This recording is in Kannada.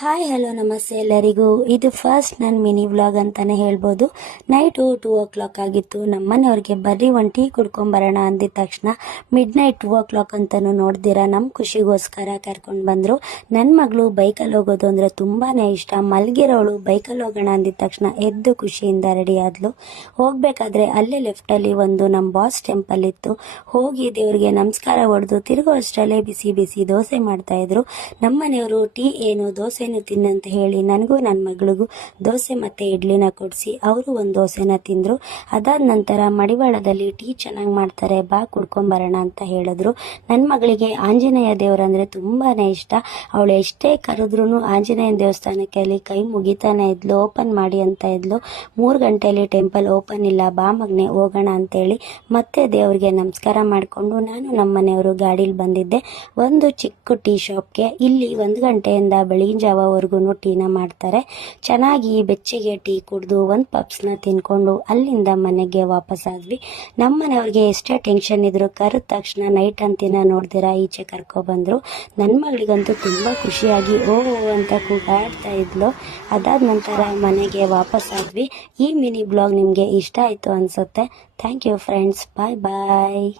ಹಾಯ್, ಹಲೋ, ನಮಸ್ತೆ ಎಲ್ಲರಿಗೂ. ಇದು ಫಸ್ಟ್ ನನ್ನ ಮಿನಿ ವ್ಲಾಗ್ ಅಂತಾನೆ ಹೇಳ್ಬೋದು. ನೈಟು ಟೂ ಓ ಕ್ಲಾಕ್ ಆಗಿತ್ತು ನಮ್ಮನೆಯವ್ರಿಗೆ ಬರ್ರಿ, ಒಂದು ಟೀ ಕುಡ್ಕೊಂಬರೋಣ ಅಂದಿದ ತಕ್ಷಣ midnight two o'clock ಅಂತಲೂ ನೋಡ್ದಿರ. ನಮ್ಮ ಖುಷಿಗೋಸ್ಕರ ಕರ್ಕೊಂಡು ಬಂದರು. ನನ್ನ ಮಗಳು ಬೈಕಲ್ಲಿ ಹೋಗೋದು ಅಂದರೆ ತುಂಬಾ ಇಷ್ಟ. ಮಲಗಿರೋಳು ಬೈಕಲ್ಲಿ ಹೋಗೋಣ ಅಂದಿದ ತಕ್ಷಣ ಎದ್ದು ಖುಷಿಯಿಂದ ರೆಡಿ ಆದಲು. ಹೋಗ್ಬೇಕಾದ್ರೆ ಅಲ್ಲೇ ಲೆಫ್ಟಲ್ಲಿ ಒಂದು ನಮ್ಮ ಬಾಸ್ ಟೆಂಪಲ್ ಇತ್ತು. ಹೋಗಿ ದೇವ್ರಿಗೆ ನಮಸ್ಕಾರ ಹೊಡೆದು ತಿರುಗೋ ಅಷ್ಟರಲ್ಲೇ ಬಿಸಿ ಬಿಸಿ ದೋಸೆ ಮಾಡ್ತಾ ಇದ್ರು. ನಮ್ಮ ಮನೆಯವರು ಟೀ, ಏನು ದೋಸೆನೂ ತಿನ್ನಂತ ಹೇಳಿ ನನಗೂ ನನ್ನ ಮಗಳಿಗೂ ದೋಸೆ ಮತ್ತೆ ಇಡ್ಲಿನ ಕೊಡಿಸಿ ಅವರು ಒಂದು ದೋಸೆನ ತಿಂದರು. ಅದಾದ ನಂತರ ಮಡಿವಾಳದಲ್ಲಿ ಟೀ ಚೆನ್ನಾಗಿ ಮಾಡ್ತಾರೆ, ಬಾ ಕುಡ್ಕೊಂಬರೋಣ ಅಂತ ಹೇಳಿದ್ರು. ನನ್ನ ಮಗಳಿಗೆ ಆಂಜನೇಯ ದೇವರಂದರೆ ತುಂಬಾ ಇಷ್ಟ. ಅವಳು ಎಷ್ಟೇ ಕರೆದ್ರೂ ಆಂಜನೇಯ ದೇವಸ್ಥಾನಕ್ಕೆ ಅಲ್ಲಿ ಕೈ ಮುಗಿತಾನೆ ಇದ್ಲು, ಓಪನ್ ಮಾಡಿ ಅಂತ ಇದ್ಲು. ಮೂರು ಗಂಟೆಯಲ್ಲಿ ಟೆಂಪಲ್ ಓಪನ್ ಇಲ್ಲ, ಬಾ ಮಗನೆ ಹೋಗೋಣ ಅಂತೇಳಿ ಮತ್ತೆ ದೇವರಿಗೆ ನಮಸ್ಕಾರ ಮಾಡಿಕೊಂಡು ನಾನು ನಮ್ಮ ಮನೆಯವರು ಗಾಡೀಲಿ ಬಂದಿದ್ದೆ. ಒಂದು ಚಿಕ್ಕ ಟೀ ಶಾಪ್ಗೆ ಇಲ್ಲಿ ಒಂದು ಗಂಟೆಯಿಂದ ಬೆಳಗಿನ ಜಾವವರೆಗೂ ಟೀನ ಮಾಡ್ತಾರೆ. ಚೆನ್ನಾಗಿ ಬೆಚ್ಚಗೆ ಟೀ ಕುಡಿದು ಒಂದು ಪಪ್ಸ್ನ ತಿನ್ಕೊಂಡು ಅಲ್ಲಿಂದ ಮನೆಗೆ ವಾಪಸ್ ಆದ್ವಿ. ನಮ್ಮ ಮನೆಯವ್ರಿಗೆ ಎಷ್ಟೇ ಟೆನ್ಷನ್ ಇದ್ರು ಕರೆದ ತಕ್ಷಣ ನೈಟ್ ಅಂತಿನ ನೋಡ್ದಿರಾ ಈಚೆ ಕರ್ಕೊಬಂದ್ರು ನನ್ನ ಮಗಳಿಗಂತೂ ತುಂಬ ಖುಷಿಯಾಗಿ ಓ ಓ ಅಂತ ಕೂಗಾಡ್ತಾ ಇದ್ಲು. ಅದಾದ ನಂತರ ಮನೆಗೆ ವಾಪಸ್ ಆದ್ವಿ. ಈ ಮಿನಿ ಬ್ಲಾಗ್ ನಿಮಗೆ ಇಷ್ಟ ಆಯಿತು ಅನಿಸುತ್ತೆ. Thank you friends. Bye bye.